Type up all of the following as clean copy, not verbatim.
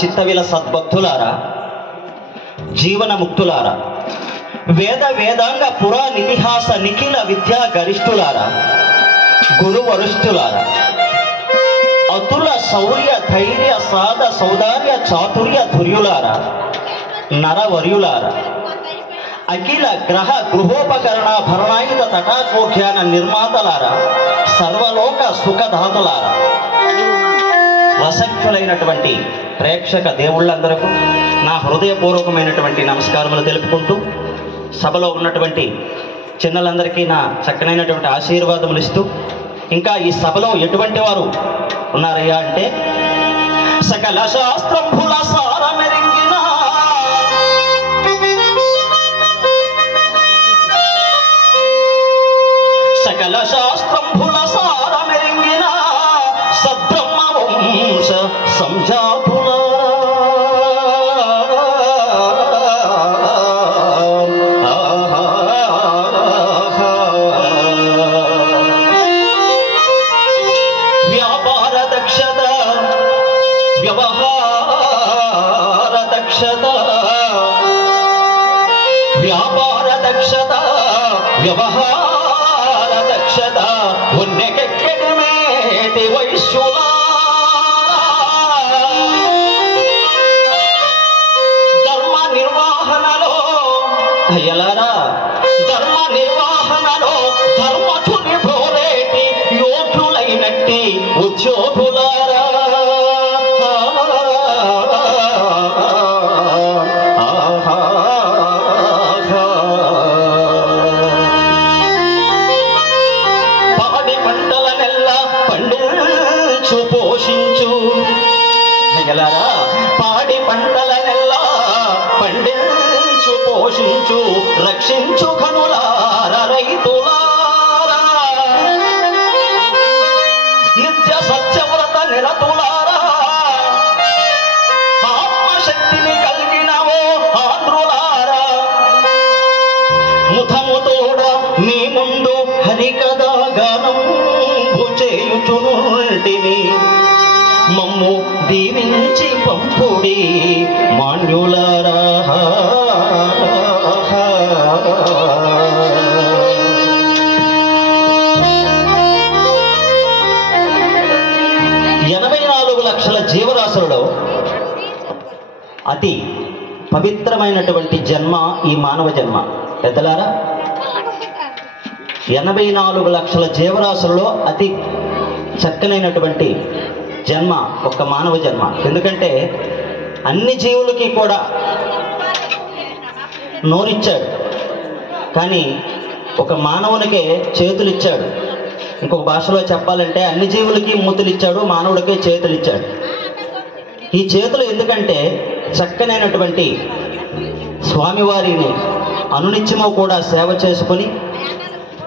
చిత్తవిల సద్భక్తులారా, జీవన ముక్తులారా, వేద వేదాంగ పురాణితిహాస నిఖిల విద్యా గరిష్ఠులారా, గురువరుష్ఠులారా, అతుల శౌర్య ధైర్య సాధ సౌదార్య చాతుర్య ధుర్యులారా, నరవర్యులారా, అఖిల గ్రహ గృహోపకరణ భరణాయుధ తటాకోఖ్యాన నిర్మాతలారా, సర్వలోక సుఖధాతులారా, రసఖ్యులైనటువంటి ప్రేక్షక దేవుళ్ళందరకు నా హృదయపూర్వకమైనటువంటి నమస్కారములు తెలుపుకుంటూ, సభలో ఉన్నటువంటి చిన్నలందరికీ నా చక్కనైనటువంటి ఆశీర్వాదములు ఇస్తూ, ఇంకా ఈ సభలో ఎటువంటి వారు ఉన్నారయ్యా అంటే, సకల శాస్త్రంభుల సారమెరింగిన సకల శాస్త్రంభుల సారమెరింగిన సద్బ్రహ్మ వంశ సంజాతులారా, వ్యాపార దక్షత వ్యవహార దక్షత వ్యాపార దక్షత వ్యవహార దక్షత ఉన్నెకెక్కడమేటి వైశ్యుల ధర్మ నిర్వహణలో అయ్యలారా, ధర్మ నిర్వహణలో ధర్మఠుని భోరేటి యోధులైనట్టి ఉద్యోగులారా, పాడి పంటలనెల్లా పండించు పోషించు అయ్యలారా, పాడి పంటలనెల్లా పండించు పోషించు రక్షించు కనులార రైతులారా, నిత్య సత్యవ్రత నిరతులారా, ఆత్మశక్తిని కలిగినవో ఆంధ్రులారా, ముఖముతోడ మీ ముందు హరికథా గానం చేయుచునుంటిని, మమ్ము దీవించి పంపుడి మాన్యులారా. 84 లక్షల జీవరాశులలో అతి పవిత్రమైనటువంటి జన్మ ఈ మానవ జన్మ. పెద్దలారా, 84 లక్షల జీవరాశులలో అతి చక్కనైనటువంటి జన్మ ఒక మానవ జన్మ. ఎందుకంటే అన్ని జీవులకి కూడా నోరిచ్చాడు, కానీ ఒక మానవునికే చేతులు ఇచ్చాడు. ఇంకొక భాషలో చెప్పాలంటే అన్ని జీవులకి మూతులు ఇచ్చాడు, మానవుడికే చేతులు ఇచ్చాడు. ఈ చేతులు ఎందుకంటే చక్కనైనటువంటి స్వామివారిని అనునిత్యము కూడా సేవ చేసుకొని,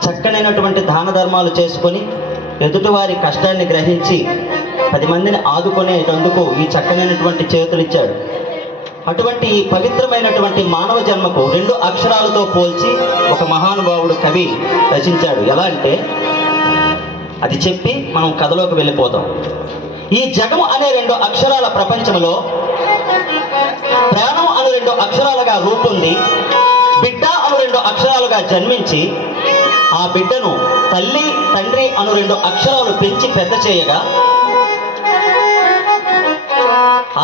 చక్కనైనటువంటి దాన ధర్మాలు చేసుకొని, ఎదుటివారి కష్టాన్ని గ్రహించి 10 మందిని ఆదుకునేటందుకు ఈ చక్కనైనటువంటి చేతులు ఇచ్చాడు. అటువంటి ఈ పవిత్రమైనటువంటి మానవ జన్మకు 2 అక్షరాలతో పోల్చి ఒక మహానుభావుడు కవి రచించాడు. ఎలా అంటే అది చెప్పి మనం కథలోకి వెళ్ళిపోతాం. ఈ జగము అనే 2 అక్షరాల ప్రపంచంలో ప్రాణం అను 2 అక్షరాలుగా రూపొంది, బిడ్డ అను 2 అక్షరాలుగా జన్మించి, ఆ బిడ్డను తల్లి తండ్రి అను 2 అక్షరాలు పెంచి పెద్ద చేయగా,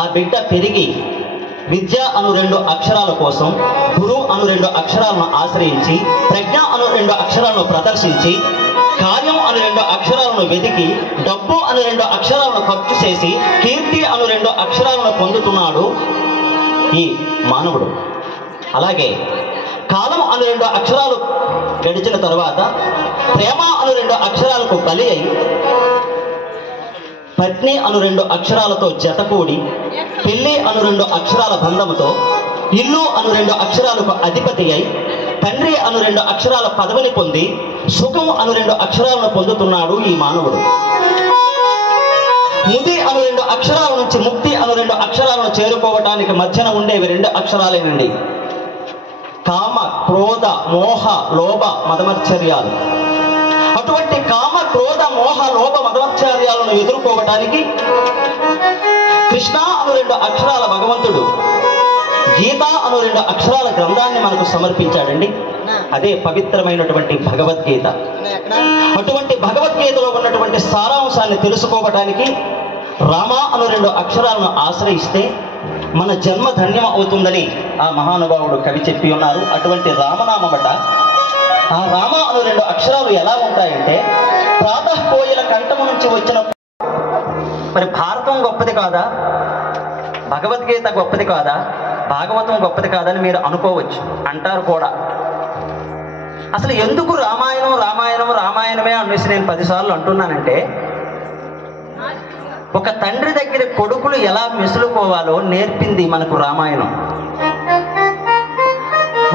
ఆ బిడ్డ పెరిగి విద్య అను 2 అక్షరాల కోసం గురు అను 2 అక్షరాలను ఆశ్రయించి, ప్రజ్ఞ అను 2 అక్షరాలను ప్రదర్శించి, కార్యం అను 2 అక్షరాలను వెతికి, డబ్బు అను 2 అక్షరాలను ఖర్చు చేసి, కీర్తి అను 2 అక్షరాలను పొందుతున్నాడు ఈ మానవుడు. అలాగే కాలం అను 2 అక్షరాలు గడిచిన తరువాత ప్రేమ అను 2 అక్షరాలకు బలి అయి, పత్ని అను 2 అక్షరాలతో జతకూడి, పెళ్లి అను 2 అక్షరాల బంధముతో, ఇల్లు అను 2 అక్షరాలకు అధిపతి అయి, తండ్రి అను 2 అక్షరాల పదవిని పొంది, సుఖం అను 2 అక్షరాలను పొందుతున్నాడు ఈ మానవుడు. ముది అను 2 అక్షరాల నుంచి ముక్తి అను 2 అక్షరాలను చేరుకోవటానికి మధ్యన ఉండేవి 2 అక్షరాలేనండి. కామ క్రోధ మోహ లోభ మదమశ్చర్యాలు. అటువంటి కామ క్రోధ మోహ లోభ మదమశ్చర్యాలను ఎదుర్కోవటానికి కృష్ణ అను 2 అక్షరాల భగవంతుడు గీత అను 2 అక్షరాల గ్రంథాన్ని మనకు సమర్పించాడండి. అదే పవిత్రమైనటువంటి భగవద్గీత. అటువంటి భగవద్గీతలో ఉన్నటువంటి సారాంశాన్ని తెలుసుకోవటానికి రామ అను 2 అక్షరాలను ఆశ్రయిస్తే మన జన్మ ధన్యం అవుతుందని ఆ మహానుభావుడు కవి చెప్పి ఉన్నారు. అటువంటి రామనామమట. ఆ రామ అను 2 అక్షరాలు ఎలా ఉంటాయంటే, ప్రాతః కోయిల కంఠము నుంచి వచ్చిన. మరి భారతం గొప్పది కాదా, భగవద్గీత గొప్పది కాదా, భాగవతం గొప్పది కాదని మీరు అనుకోవచ్చు, అంటారు కూడా. అసలు ఎందుకు రామాయణం రామాయణం రామాయణమే అనేసి నేను 10 సార్లు అంటున్నానంటే, ఒక తండ్రి దగ్గర కొడుకులు ఎలా మెసులుకోవాలో నేర్పింది మనకు రామాయణం.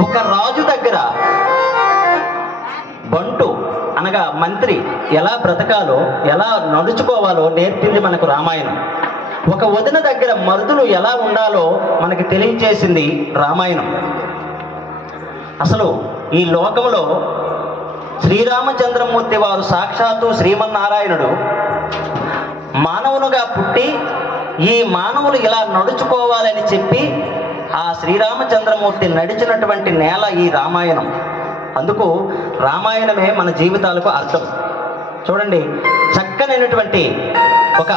ఒక రాజు దగ్గర బంటు అనగా మంత్రి ఎలా బ్రతకాలో, ఎలా నడుచుకోవాలో నేర్పింది మనకు రామాయణం. ఒక వదిన దగ్గర మరుదులు ఎలా ఉండాలో మనకి తెలియచేసింది రామాయణం. అసలు ఈ లోకంలో శ్రీరామచంద్రమూర్తి వారు సాక్షాత్తు శ్రీమన్నారాయణుడు మానవులుగా పుట్టి, ఈ మానవులు ఇలా నడుచుకోవాలని చెప్పి ఆ శ్రీరామచంద్రమూర్తి నడిచినటువంటి నేల ఈ రామాయణం. అందుకు రామాయణమే మన జీవితాలకు అర్థం. చూడండి, చక్కనైనటువంటి ఒక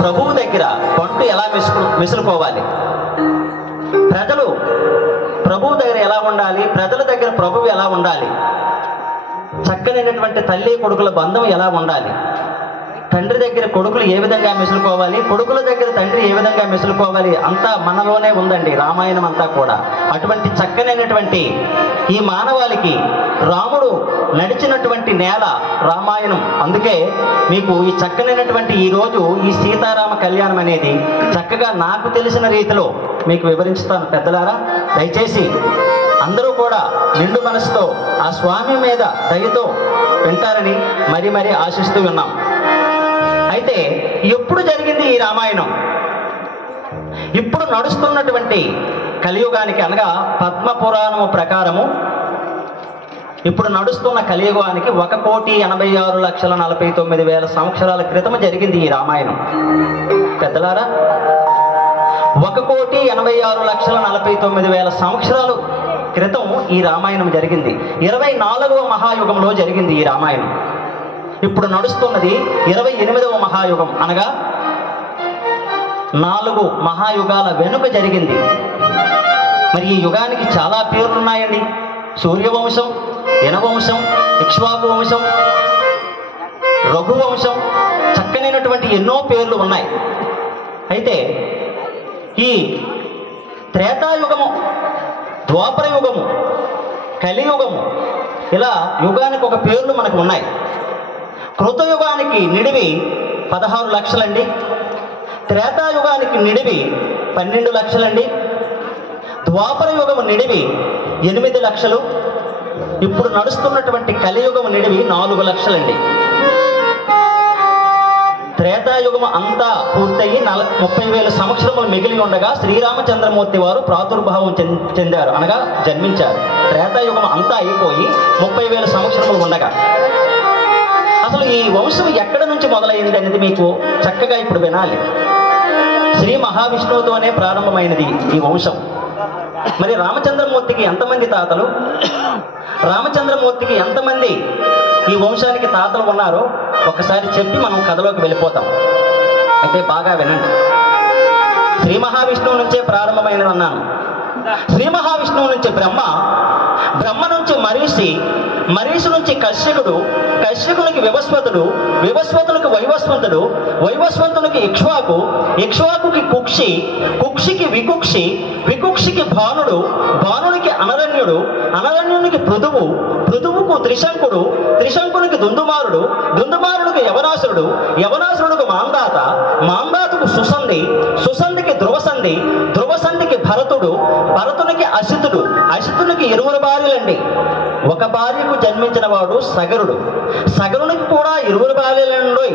ప్రభువు దగ్గర పంటు ఎలా మెసులుకోవాలి, ప్రజలు ప్రభువు దగ్గర ఎలా ఉండాలి, ప్రజల దగ్గర ప్రభువు ఎలా ఉండాలి, చక్కనైనటువంటి తల్లి కొడుకుల బంధం ఎలా ఉండాలి, తండ్రి దగ్గర కొడుకులు ఏ విధంగా మెసులుకోవాలి, కొడుకుల దగ్గర తండ్రి ఏ విధంగా మెసులుకోవాలి, అంతా మనలోనే ఉందండి రామాయణం అంతా కూడా. అటువంటి చక్కనైనటువంటి ఈ మానవాళికి రాముడు నడిచినటువంటి నేల రామాయణం. అందుకే మీకు ఈ చక్కనైనటువంటి ఈరోజు ఈ సీతారామ కళ్యాణం అనేది చక్కగా నాకు తెలిసిన రీతిలో మీకు వివరించుతాను. పెద్దలారా, దయచేసి అందరూ కూడా నిండు మనసుతో ఆ స్వామి మీద దయతో వింటారని మరీ మరీ ఆశిస్తూ ఉన్నాం. అయితే ఎప్పుడు జరిగింది ఈ రామాయణం? ఇప్పుడు నడుస్తున్నటువంటి కలియుగానికి అనగా పద్మపురాణము ప్రకారము ఇప్పుడు నడుస్తున్న కలియుగానికి 1,86,49,000 సంవత్సరాల క్రితం జరిగింది ఈ రామాయణం. పెద్దలారా, 1,86,49,000 సంవత్సరాలు క్రితం ఈ రామాయణం జరిగింది. 24వ మహాయుగంలో జరిగింది ఈ రామాయణం. ఇప్పుడు నడుస్తున్నది 28వ మహాయుగం, అనగా 4 మహాయుగాల వెనుక జరిగింది. మరి ఈ యుగానికి చాలా పేర్లు ఉన్నాయండి. సూర్యవంశం, యనవంశం, ఇక్ష్వాకు వంశం, రఘువంశం, చక్కనైనటువంటి ఎన్నో పేర్లు ఉన్నాయి. అయితే ఈ త్రేతాయుగము, ద్వాపర యుగము, కలియుగము, ఇలా యుగానికి ఒక పేర్లు మనకు ఉన్నాయి. కృతయుగానికి నిడివి 16 లక్షలండి, త్రేతాయుగానికి నిడివి 12 లక్షలండి, ద్వాపర యుగము నిడివి 8 లక్షలు, ఇప్పుడు నడుస్తున్నటువంటి కలియుగము నిడివి 4 లక్షలండి. త్రేతాయుగము అంతా పూర్తయి 30,000 సంవత్సరములు మిగిలి ఉండగా శ్రీరామచంద్రమూర్తి వారు ప్రాదుర్భావం చెందారు, అనగా జన్మించారు. త్రేతాయుగం అంతా అయిపోయి 30,000 సంవత్సరములు ఉండగా అసలు ఈ వంశం ఎక్కడి నుంచి మొదలైంది అనేది మీకు చక్కగా ఇప్పుడు వినాలి. శ్రీ మహావిష్ణువుతోనే ప్రారంభమైనది ఈ వంశం. మరి రామచంద్రమూర్తికి ఎంతమంది తాతలు, రామచంద్రమూర్తికి ఎంతమంది ఈ వంశానికి తాతలు ఉన్నారో ఒకసారి చెప్పి మనం కథలోకి వెళ్ళిపోతాం. అయితే బాగా వినండి. శ్రీ మహావిష్ణువు నుంచే ప్రారంభమైనది అన్నాను. శ్రీ మహావిష్ణువు నుంచి బ్రహ్మ, బ్రహ్మ నుంచి మరీషి, మరీషి నుంచి కశ్యకుడు, కశ్యకునికి వివస్వతుడు, వివస్వతునికి వైవస్వంతుడు, వైవస్వంతునికి ఇక్ష్వాకు, ఇక్ష్వాకుకి కుక్షి, కుక్షికి వికుక్షి, వికుక్షికి భానుడు, భానునికి అనరణ్యుడు, అనరణ్యునికి పృథువు, పృథువుకు త్రిశంకుడు, త్రిశంకునికి దుందుమారుడు, దుందుమారుడికి యవనాసురుడు, యవనాసురుడికి మాందాత, మాందాతుకు సుసంధి, సుసంధికి ధ్రువసంధి, ధ్రువసంధికి భరతుడు, భరతునికి అసితుడు, అసితునికి 20 భార్యలండి. ఒక భార్యకు జన్మించిన వాడు సగరుడు, సగరునికి కూడా 20 భార్యలండి.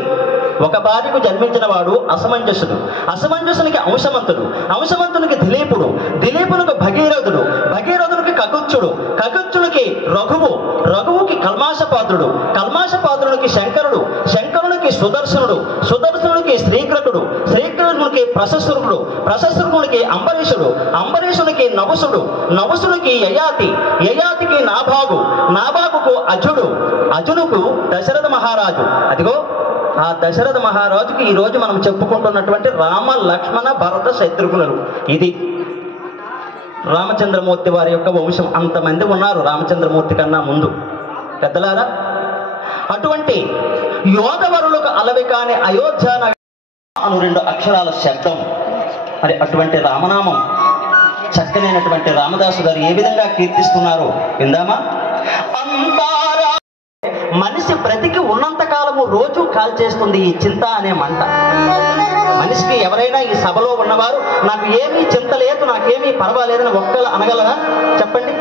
ఒక భార్యకు జన్మించిన వాడు అసమంజసుడు, అసమంజసునికి అంశమంతుడు, అంశమంతునికి దిలీపుడు, దిలీపునికి భగీరథుడు, భగీరథునికి కకుత్సుడు, కకుత్సునికి రఘువు, రఘువుకి కల్మాషపాత్రుడు, కల్మాషపాత్రునికి శంకరుడు, శంకరునికి సుదర్శనుడు, సుదర్శనునికి శ్రీకృతుడు, శ్రీకృతునికి ప్రశస్సురుడు, ప్రశస్సురునికి అంబరీషుడు, అంబరీషునికి నవసుడు, నవసునికి యయాతి, యయాతికి నాభాగు, నాభాగుకు అజుడు, అజునుకు దశరథ మహారాజు. అదిగో ఆ దశరథ మహారాజుకి ఈరోజు మనం చెప్పుకుంటున్నటువంటి రామ లక్ష్మణ భరత శత్రుఘ్నులు. ఇది రామచంద్రమూర్తి వారి యొక్క వంశం. అంతమంది ఉన్నారు రామచంద్రమూర్తి కన్నా ముందు పెద్దలారా. అటువంటి యోధవరులకు అలవి కాని అయోధ్య అను 2 అక్షరాల శబ్దం. మరి అటువంటి రామనామం చక్కనైనటువంటి రామదాసు గారు ఏ విధంగా కీర్తిస్తున్నారో విందామా? అంతారా మనిషి బ్రతికి ఉన్నంత కాలము రోజు కాల్చేస్తుంది ఈ చింత అనే మంట. మనిషికి ఎవరైనా ఈ సభలో ఉన్నవారు నాకు ఏమీ చింత లేదు, నాకేమీ పర్వాలేదని ఒక్కళ్ళు అనగలరా చెప్పండి?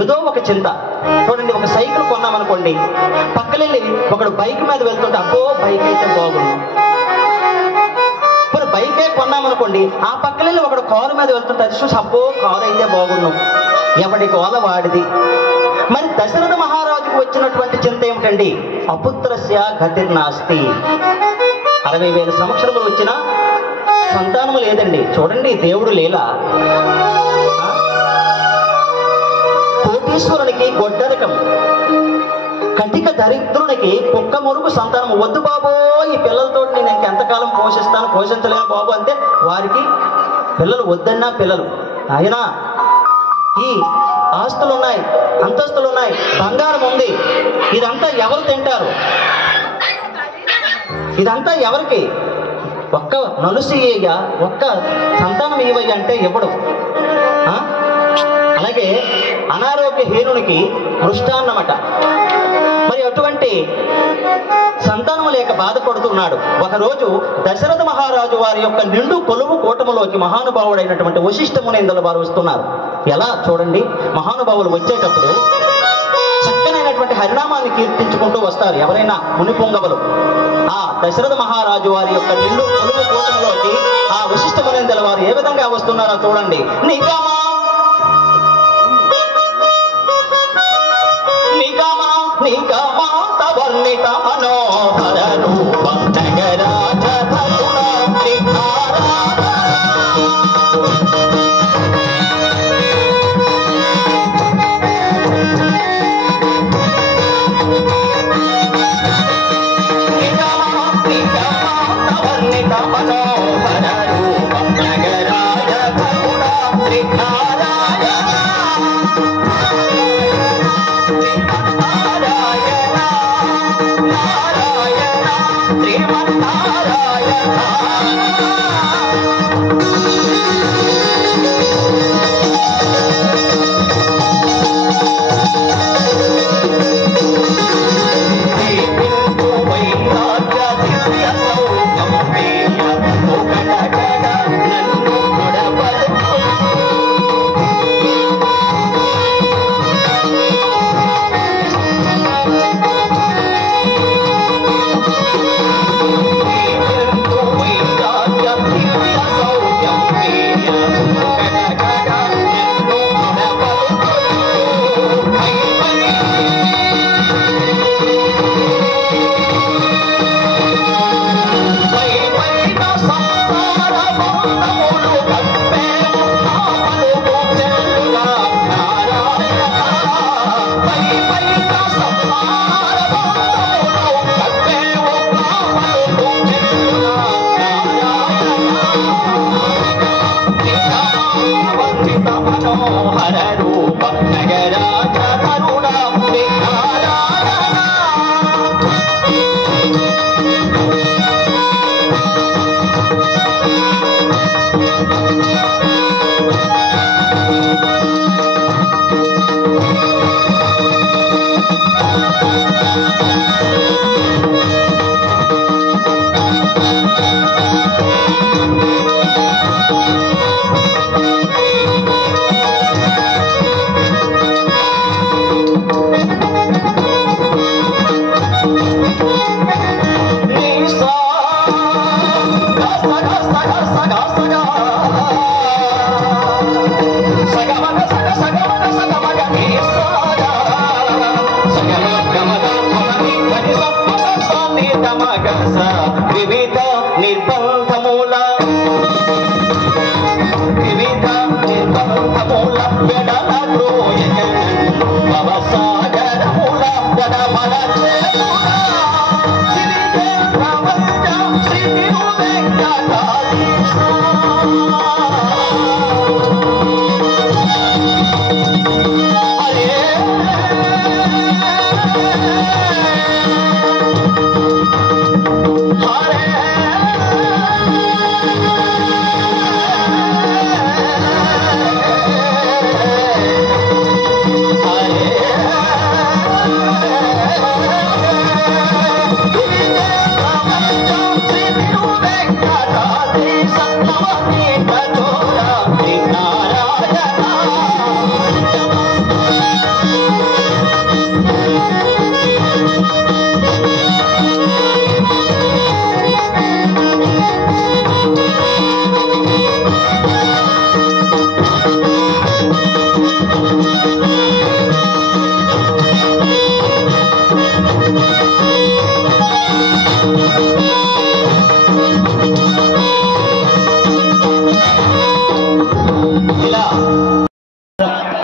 ఏదో ఒక చింత. చూడండి, ఒక సైకిల్ కొన్నామనుకోండి, పక్కనెళ్ళి ఒకడు బైక్ మీద వెళ్తుంటే అబ్బో బైక్ అయితే బాగుంది. ఇప్పుడు బైకే కొన్నామనుకోండి, ఆ పక్కనెళ్ళి ఒకడు కారు మీద వెళ్తుంటే అది చూసి అబ్బో కారు అయితే బాగున్నాం. ఎవడి గోల వాడిది. మరి దశరథ మహారాజుకు వచ్చినటువంటి చింత ఏమిటండి? అపుత్రస్య గతిర్నాస్తి. 60,000 సంవత్సరములు వచ్చినా సంతానము లేదండి. చూడండి దేవుడు లీల. కోటీశ్వరునికి గొడ్డరకం, కటిక దరిద్రునికి కుక్క మురుగు సంతానం. వద్దు బాబో, ఈ పిల్లలతో నేను ఇంకెంతకాలం పోషిస్తాను, పోషించలేను బాబు అంటే వారికి పిల్లలు వద్దన్నా పిల్లలు. అయినా ఈ ఆస్తులు ఉన్నాయి, అంతస్తులు ఉన్నాయి, బంగారం ఉంది, ఇదంతా ఎవరు తింటారు? ఇదంతా ఎవరికి? ఒక్క నలుసు ఇయ్య, ఒక్క సంతానం ఇవ్వయ్య అంటే ఇవ్వడు. అలాగే అనారోగ్యహీనునికి మృష్టాన్నమట. మరి అటువంటి సంతానం లేక బాధపడుతున్నాడు. ఒకరోజు దశరథ మహారాజు వారి యొక్క నిండు కొలువు కూటములోకి మహానుభావుడైనటువంటి వశిష్ఠ మునీంద్రుల వారు వస్తున్నారు. ఎలా చూడండి, మహానుభావులు వచ్చేటప్పుడు చక్కనైనటువంటి హరినామాన్ని కీర్తించుకుంటూ వస్తారు ఎవరైనా ముని పొంగవలు. ఆ దశరథ మహారాజు వారి యొక్క నిండు కొలువు కూటములోకి ఆ వశిష్ఠ మునీంద్రుల వారు ఏ విధంగా వస్తున్నారో చూడండి. నిగమా నిగమా నిగమా తవర్ణిత మనోహర రూప నగరాజ భగుణ నారాయణ వివిధ నిర్బంధముల వెడల భవసాగరముల వడమల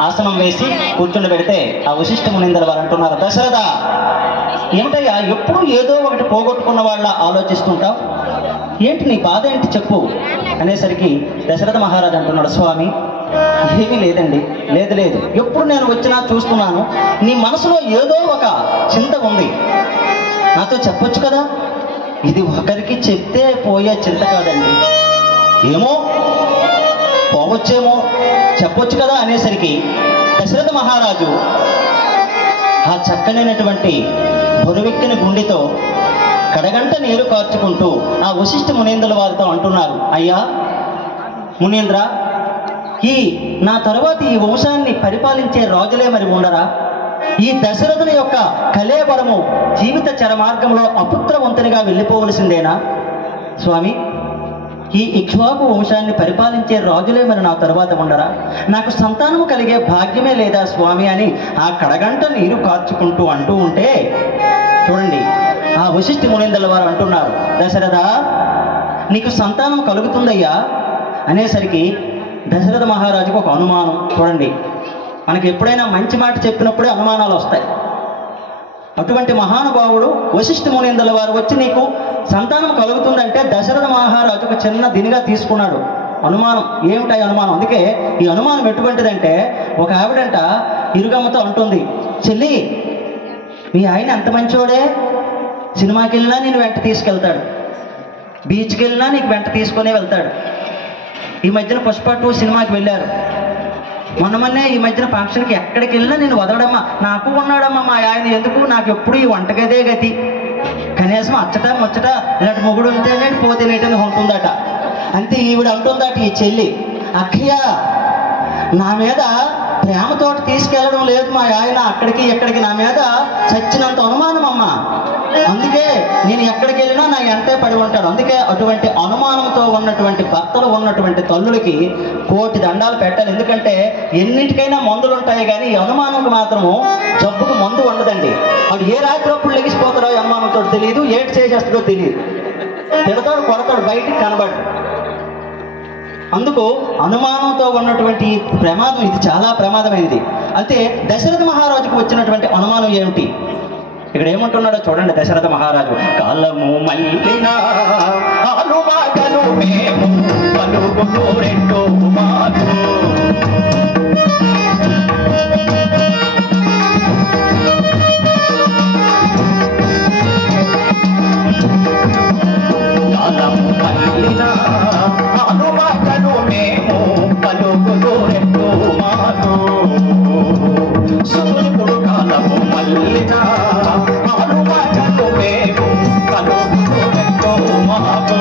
ఆసనం వేసి కూర్చుండి పెడితే ఆ వశిష్ఠ మునీంద్ర వారు అంటున్నారు, దశరథ ఏమిటయ్యా ఎప్పుడు ఏదో ఒకటి పోగొట్టుకున్న వాళ్ళ ఆలోచిస్తుంటావు, ఏంటి నీ బాధ ఏంటి చెప్పు అనేసరికి దశరథ మహారాజు అంటున్నాడు, స్వామి ఏమీ లేదండి, లేదు ఎప్పుడు నేను వచ్చినా చూస్తున్నాను నీ మనసులో ఏదో ఒక చింత ఉంది, నాతో చెప్పొచ్చు కదా, ఇది ఒకరికి చెప్తే పోయే చింత కాదండి, ఏమో పోవచ్చేమో చెప్పొచ్చు కదా అనేసరికి దశరథ మహారాజు ఆ చక్కనైనటువంటి బరువెక్కిన గుండెతో కడగంట నీరు కార్చుకుంటూ ఆ వశిష్ఠ మునీంద్రుల వారితో అంటున్నారు, అయ్యా మునీంద్ర, నా తరువాత ఈ వంశాన్ని పరిపాలించే రాజులే మరి ఉండరా, ఈ దశరథుని యొక్క కళేబరము జీవిత చరమార్గంలో అపుత్రవంతునిగా వెళ్ళిపోవలసిందేనా స్వామి, ఈ ఇక్ష్వాకు వంశాన్ని పరిపాలించే రాజులే మరి నా తరువాత ఉండరా, నాకు సంతానము కలిగే భాగ్యమే లేదా స్వామి అని ఆ కడగంట నీరు కార్చుకుంటూ అంటూ ఉంటే చూడండి ఆ వశిష్ఠ మునీంద్రుల వారు అంటున్నారు, దశరథ నీకు సంతానం కలుగుతుందయ్యా అనేసరికి దశరథ మహారాజుకు ఒక అనుమానం. చూడండి మనకి ఎప్పుడైనా మంచి మాట చెప్పినప్పుడే అనుమానాలు వస్తాయి. అటువంటి మహానుభావుడు వశిష్ఠ మునీంద్రుల వారు వచ్చి నీకు సంతానం కలుగుతుందంటే దశరథ మహారాజు ఒక చిన్న దినిగా తీసుకున్నాడు. అనుమానం ఏమిటాయి అనుమానం, అందుకే ఈ అనుమానం ఎటువంటిదంటే ఒక ఆవిడంట ఇరుగమ్మతో అంటుంది, చెల్లి మీ ఆయన ఎంత మంచోడే, సినిమాకి వెళ్ళినా నేను వెంట తీసుకెళ్తాడు, బీచ్కి వెళ్ళినా నీకు వెంట తీసుకునే వెళ్తాడు, ఈ మధ్యన పుష్ప 2 సినిమాకి వెళ్ళారు, మొన్నమన్నే ఈ మధ్యన ఫంక్షన్కి ఎక్కడికి వెళ్ళినా నేను వదలడమ్మా, నాకు ఉన్నాడమ్మా మా ఆయన, ఎందుకు నాకు ఎప్పుడు ఈ వంటగదే గతి, కనీసం అచ్చట ముచ్చట ఇలాంటి మొగుడు ఉంటేనే పోతేనేటని ఉంటుందట. అంతే ఈవిడ అంటుందట ఈ చెల్లి, అక్కయ్య నా మీద ప్రేమతో తీసుకెళ్ళడం లేదు మా ఆయన అక్కడికి ఎక్కడికి, నా మీద చచ్చినంత అనుమానం అమ్మా, అందుకే నేను ఎక్కడికి వెళ్ళినా నా ఎంటే పడి ఉంటాడు. అందుకే అటువంటి అనుమానంతో ఉన్నటువంటి భర్తలు ఉన్నటువంటి తల్లులకి కోటి దండాలు పెట్టాలి. ఎందుకంటే ఎన్నిటికైనా మందులు ఉంటాయి కానీ ఈ అనుమానంకి మాత్రము జబ్బుకు మందు ఉండదండి. వాడు ఏ రాత్రి అప్పుడు లెగిసిపోతాడో అనుమానంతో తెలియదు, ఏటి చేసేస్తాడో తెలియదు, తిడతాడు కొడతాడు, బయటికి కనబడు. అందుకు అనుమానంతో ఉన్నటువంటి ప్రమాదం ఇది చాలా ప్రమాదమైనది. అయితే దశరథ మహారాజుకు వచ్చినటువంటి అనుమానం ఏమిటి, ఇక్కడ ఏమంటున్నాడో చూడండి దశరథ మహారాజు, కాలము మల్లినా ఆలువాగలు మేము పలుగులు రెండు మాకు, కాలము మల్లినా ఆలువాగలు మేము పలుగులు రెండు మాకు, సూర్యుడు కాలము మల్లినా ఆలువాగలు మేము పలుగులు రెండు మాకు,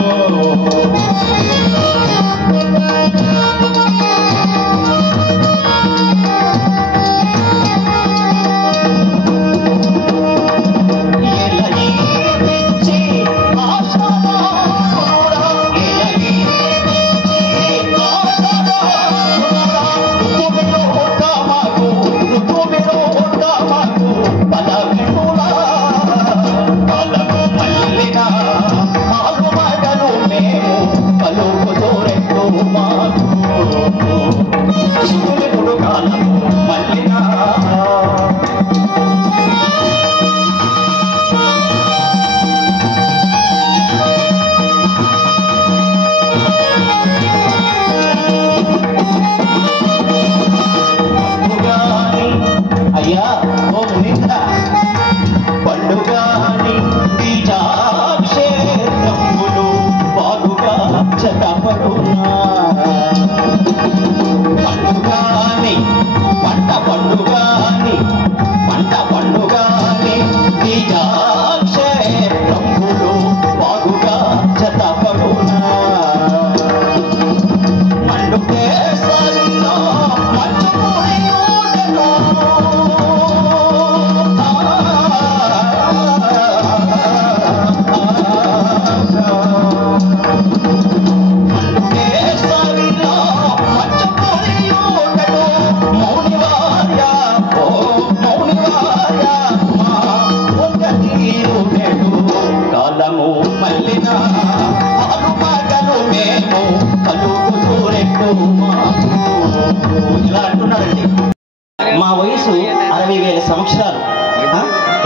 వయసు 60,000 సంవత్సరాలు.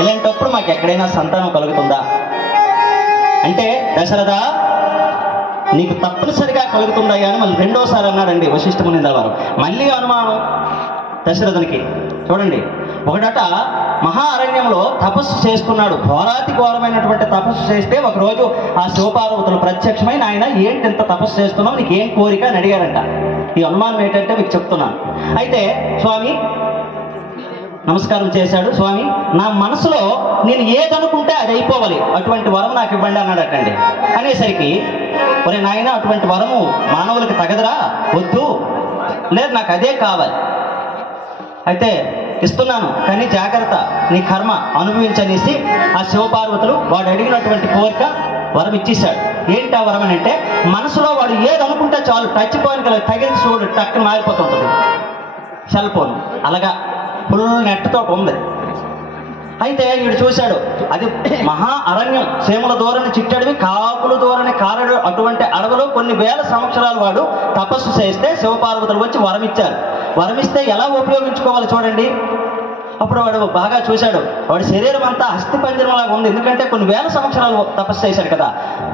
ఇలాంటప్పుడు మాకు ఎక్కడైనా సంతానం కలుగుతుందా అంటే, దశరథ నీకు తప్పనిసరిగా కలుగుతుందయ్యా అని మళ్ళీ రెండోసారి అన్నాడండి వశిష్ఠ మునీంద్ర వారు. మళ్ళీ అనుమానం దశరథునికి. చూడండి, ఒకడట మహా అరణ్యంలో తపస్సు చేసుకున్నాడు. ఘోరాతి ఘోరమైనటువంటి తపస్సు చేస్తే ఒకరోజు ఆ శివపార్వతులు ప్రత్యక్షమై, ఆయన ఏంటి ఇంత తపస్సు చేస్తున్నావు, నీకు ఏం కోరిక అని అడిగారంట. ఈ అనుమానం ఏంటంటే మీకు చెప్తున్నాను. అయితే స్వామి నమస్కారం చేశాడు. స్వామి, నా మనసులో నేను ఏదనుకుంటే అది అయిపోవాలి, అటువంటి వరం నాకు ఇవ్వండి అన్నాడటండి. అనేసరికి, ఒరే నాయన, అటువంటి వరము మానవులకు తగదురా, వద్దు, లేదు నాకు అదే కావాలి. అయితే ఇస్తున్నాను, కానీ జాగ్రత్త, నీ కర్మ అనుభవించనేసి ఆ శివపార్వతులు వాడు అడిగినటువంటి కోరిక వరం ఇచ్చేశాడు. ఏంటి ఆ వరం అని అంటే, మనసులో వాడు ఏదనుకుంటే చాలు, టచ్ పాయింట్ కలిగి తగిలించి చూడు, టక్కున మారిపోతుంటుంది సెల్ ఫోన్. అలాగా ఫుల్ నెట్తో ఉంది. అయితే వీడు చూశాడు, అది మహా అరణ్యం, సీమల దూరని చిట్టడివి, కాకులు దూరని కారడు, అటువంటి అడవులో కొన్ని వేల సంవత్సరాలు వాడు తపస్సు చేస్తే శివపార్వతులు వచ్చి వరమిచ్చారు. వరమిస్తే ఎలా ఉపయోగించుకోవాలి చూడండి. అప్పుడు వాడు బాగా చూశాడు, వాడి శరీరం అంతా అస్థిపంజరంలాగా ఉంది, ఎందుకంటే కొన్ని వేల సంవత్సరాలు తపస్సు చేశాడు కదా.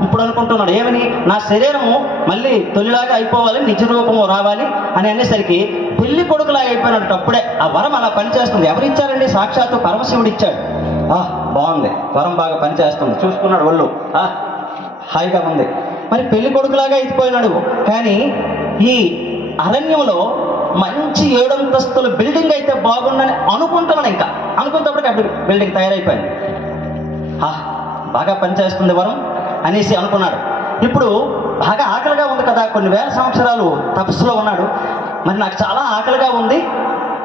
ఇప్పుడు అనుకుంటున్నాడు, ఏమని, నా శరీరము మళ్ళీ తొలిలాగా అయిపోవాలి, నిజ రూపము రావాలి అని అనేసరికి పెళ్లి కొడుకులాగా అయిపోయినట్టు. అప్పుడే ఆ వరం అలా పనిచేస్తుంది. ఎవరిచ్చారండి? సాక్షాత్తు పరమశివుడు ఇచ్చాడు. బాగుంది, వరం బాగా పనిచేస్తుంది. చూసుకున్నాడు, ఒళ్ళు హాయిగా ఉంది. మరి పెళ్లి కొడుకులాగా అయిపోయినాడు. కానీ ఈ అరణ్యంలో మంచి 7 అంతస్తుల బిల్డింగ్ అయితే బాగుందని అనుకుంటామని, ఇంకా అనుకున్నప్పటికీ అప్పుడు బిల్డింగ్ తయారైపోయింది. బాగా పనిచేస్తుంది వరం అనేసి అనుకున్నాడు. ఇప్పుడు బాగా ఆకలిగా ఉంది కదా, కొన్ని వేల సంవత్సరాలు తపస్సులో ఉన్నాడు. మరి నాకు చాలా ఆకలిగా ఉంది,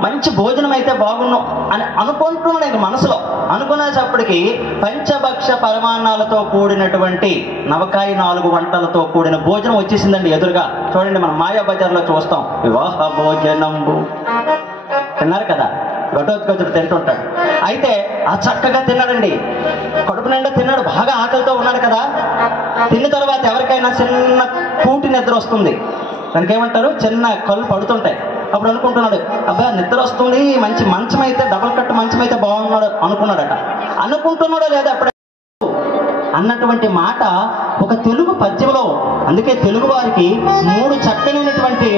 మంచి భోజనం అయితే బాగున్నాం అని అనుకుంటున్నాడు ఇంక మనసులో. అనుకునేటప్పటికి పంచభక్ష పరమాన్నాలతో కూడినటువంటి నవకాయ 4 వంటలతో కూడిన భోజనం వచ్చేసిందండి ఎదురుగా. చూడండి, మనం మాయా బజార్లో చూస్తాం, వివాహ భోజనంబు తిన్నారు కదా, ఘటోత్కచుడు తింటుంటాడు. అయితే ఆ చక్కగా తిన్నాడండి, కడుపు నిండా తిన్నాడు, బాగా ఆకలితో ఉన్నాడు కదా. తిన్న తర్వాత ఎవరికైనా చిన్న కూటి నిద్ర వస్తుంది, దానికి ఏమంటారు, చిన్న కళ్ళు పడుతుంటాయి. అప్పుడు అనుకుంటున్నాడు, అబ్బా నిద్ర వస్తుంది, మంచి మంచం అయితే, డబల్ కట్ మంచం అయితే బాగున్నాడు అనుకున్నాడట. అనుకుంటున్నాడో లేదా అప్పుడే అన్నటువంటి మాట ఒక తెలుగు పద్యంలో. అందుకే తెలుగు వారికి 3 చక్కనైనటువంటి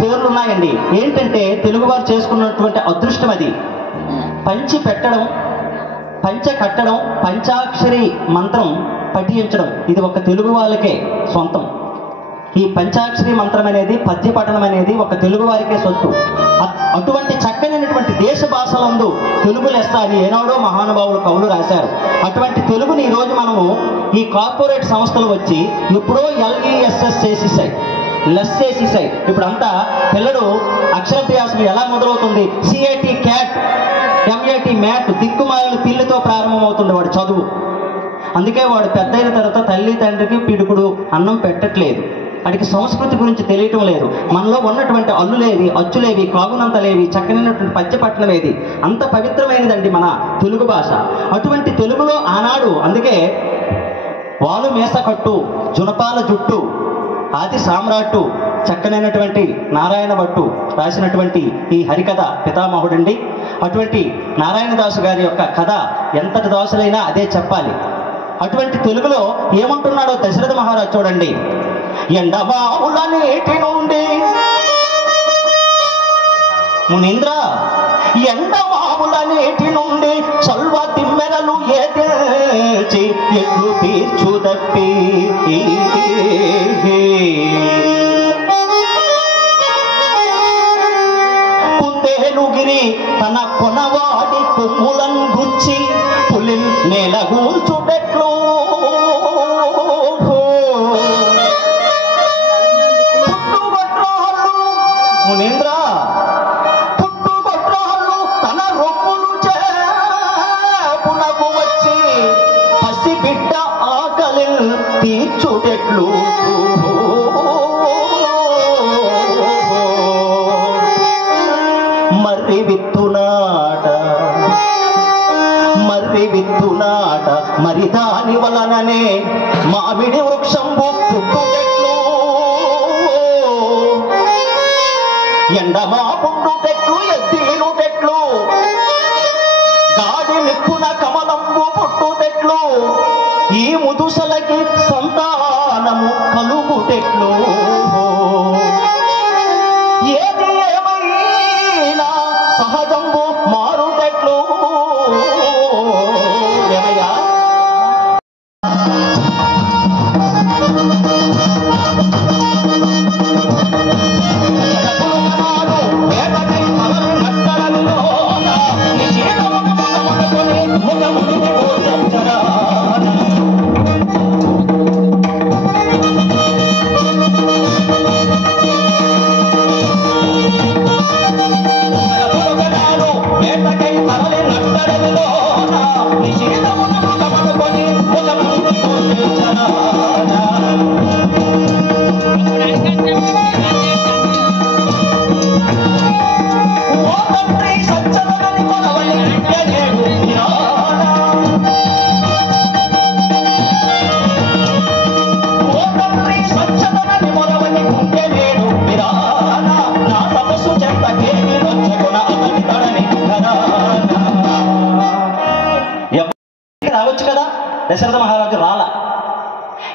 పేర్లు ఉన్నాయండి. ఏంటంటే తెలుగువారు చేసుకున్నటువంటి అదృష్టం అది. పంచి పెట్టడం, పంచ కట్టడం, పంచాక్షరి మంత్రం పఠించడం, ఇది ఒక తెలుగు వాళ్ళకే సొంతం. ఈ పంచాక్షరి మంత్రం అనేది, పద్య పఠనం అనేది ఒక తెలుగు వారికే సొత్తు. అటువంటి చక్కనైనటువంటి దేశ భాషలందు తెలుగు లెస్స అని ఏనాడో మహానుభావులు కవులు రాశారు. అటువంటి తెలుగుని ఈరోజు మనము ఈ కార్పొరేట్ సంస్థలు వచ్చి ఎప్పుడో LESS చేసేసాయి, లెస్ చేసేసాయి. ఇప్పుడు అంతా పిల్లడు అక్షరాభ్యాసం ఎలా మొదలవుతుంది, CAT క్యాట్, MAT మ్యాట్, దిక్కుమాలిన పిల్లితో ప్రారంభమవుతుంది వాడు చదువు. అందుకే వాడు పెద్ద అయిన తర్వాత తల్లి తండ్రికి పిడుకుడు అన్నం పెట్టట్లేదు. వాడికి సంస్కృతి గురించి తెలియటం లేదు. మనలో ఉన్నటువంటి అల్లులేవి, అచ్చులేవి, కాగునంతలేవి, చక్కనైనటువంటి పద్యపట్నం ఏది, అంత పవిత్రమైనదండి మన తెలుగు భాష. అటువంటి తెలుగులో ఆనాడు, అందుకే వాలు మేసకట్టు, జునపాల జుట్టు, ఆది సామ్రాట్టు, చక్కనైనటువంటి నారాయణ భట్టు రాసినటువంటి ఈ హరికథ పితామహుడండి. అటువంటి నారాయణదాసు గారి యొక్క కథ ఎంతటి దాసులైనా అదే చెప్పాలి. అటువంటి తెలుగులో ఏమంటున్నాడో దశరథ మహారాజు చూడండి. ఎండమావుల నీటి నుండి మునీంద్ర, ఎండమావుల నీటి నుండి చల్వ తిమ్మెరలు ఏదేచి ఎట్లు తీర్చుదప్పి కుందేలుగిరి తన కొనవాడి కొమ్ములను గుచ్చి పులి నేలగూల్చుటెట్లు మునీంద్ర, పుట్టుగొట్రాళ్ళు తన రొమ్ములు చేపునకు వచ్చి పసి బిడ్డ ఆకలి తీర్చుటెట్లు మర్రి విత్తునాట, మర్రి విత్తునాట, మరి దాని వలననే మామిడి వృక్షంబు పుట్టుటెట్లు ఎండమా పుట్టుటెట్లు ఎద్దీలుటెట్లు నిప్పున కమలంబు పుట్టుటెట్లు ఈ ముదుసలకి సంతానము కలుగుటెట్లు ఏది ఏమైనా సహజంబు మారుటెట్లు ఏమయ్యా రావచ్చు కదా. దశరథ మహారాజు రాల.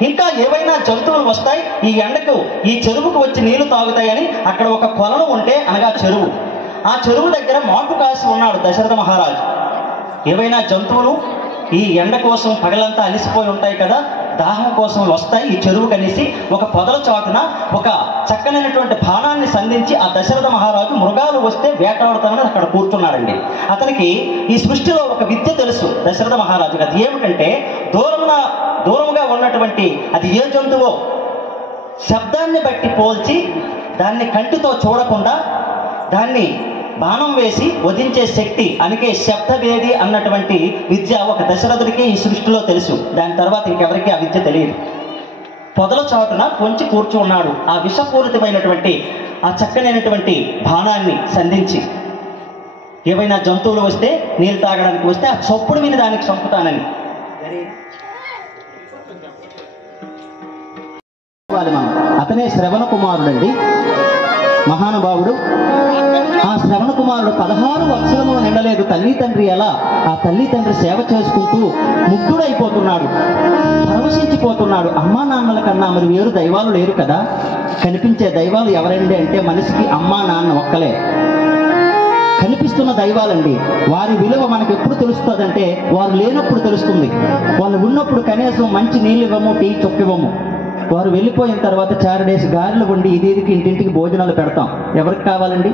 ఇంకా ఏవైనా జంతువులు వస్తాయి ఈ ఎండకు ఈ చెరువుకు వచ్చి నీళ్లు తాగుతాయని అక్కడ ఒక కొలను ఉంటే అనగా చెరువు, ఆ చెరువు దగ్గర మాటు కాసి ఉన్నాడు దశరథ మహారాజు. ఏవైనా జంతువులు ఈ ఎండ కోసం పగలంతా అలిసిపోయి ఉంటాయి కదా, దాహం కోసం వస్తాయి ఈ చెరువు కనేసి ఒక పొదల చాటున ఒక చక్కనైనటువంటి బాణాన్ని సంధించి ఆ దశరథ మహారాజు మృగాలు వస్తే వేటాడుతామని అక్కడ కూర్చున్నాడండి. అతనికి ఈ సృష్టిలో ఒక విద్య తెలుసు దశరథ మహారాజుకి. అది ఏమిటంటే దూరంగా ఉన్నటువంటి అది ఏ జంతువో శబ్దాన్ని బట్టి పోల్చి దాన్ని కంటితో చూడకుండా దాన్ని బాణం వేసి వధించే శక్తి అందుకే శబ్దవేది అన్నటువంటి విద్య ఒక దశరథుడికి ఈ సృష్టిలో తెలుసు. దాని తర్వాత ఇంకెవరికి ఆ విద్య తెలియదు. పొదల చాటున పొంచి కూర్చున్నాడు ఆ విషపూరితమైనటువంటి ఆ చక్కనైనటువంటి బాణాన్ని సంధించి. ఏవైనా జంతువులు వస్తే నీళ్ళు తాగడానికి వస్తే ఆ చొప్పుడు మీద దానికి చంపుతానని. అతనే శ్రవణ కుమారుడండి, మహానుభావుడు. ఆ శ్రవణ కుమారుడు 16 వత్సరము నిండలేదు తల్లి తండ్రి ఎలా ఆ తల్లి తండ్రి సేవ చేసుకుంటూ ముగ్ధుడైపోతున్నాడు, పరవశించిపోతున్నాడు. అమ్మా నాన్నల కన్నా మరి వేరు దైవాలు లేరు కదా. కనిపించే దైవాలు ఎవరండి అంటే మనిషికి అమ్మా నాన్న ఒక్కలే కనిపిస్తున్న దైవాలండి. వారి విలువ మనకు ఎప్పుడు తెలుస్తుందంటే వారు లేనప్పుడు తెలుస్తుంది. వాళ్ళు ఉన్నప్పుడు కనీసం మంచి నీళ్ళు ఇవ్వము, టీ చొక్కివ్వము. వారు వెళ్ళిపోయిన తర్వాత చారడేసి గారెలు వండి ఇదికి ఇంటింటికి భోజనాలు పెడతాం. ఎవరికి కావాలండి?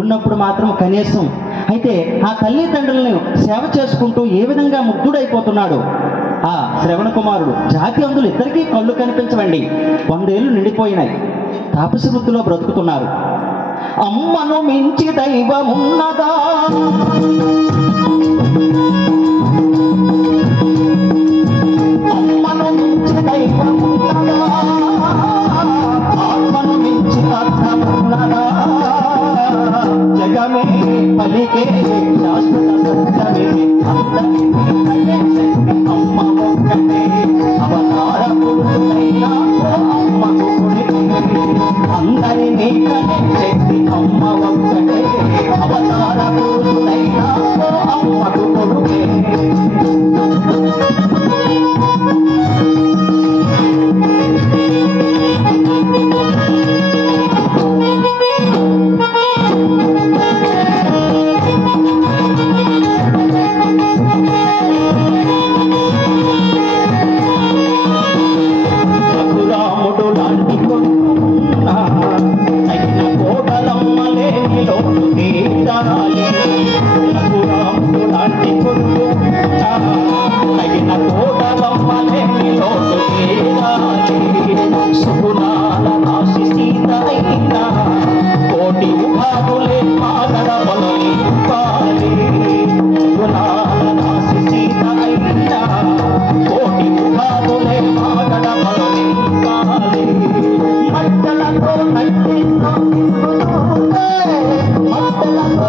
ఉన్నప్పుడు మాత్రం కనీసం. అయితే ఆ తల్లిదండ్రులను సేవ చేసుకుంటూ ఏ విధంగా ముగ్ధుడైపోతున్నాడు ఆ శ్రవణ కుమారుడు. జాతి అందులు ఇద్దరికీ కళ్ళు కనిపించవండి. 100 ఏళ్ళు నిండిపోయినాయి, తాపసి వృత్తిలో బ్రతుకుతున్నారు. అమ్మను మించి దైవమున్నదా, అమ్మను మించి దైవమున్నదా, ఆత్మను మించి అర్థమున్నదా, జగమే పలికే శాశ్వత సత్యమే, అందరికీ అమ్మ ఒక్కటే అవతార పురుషైనా అమ్మకు అందరినీ శక్తి అమ్మ ఒక్కటే అవతార పురుషుడైనా అమ్మకు కొడుకే. మట్టలతో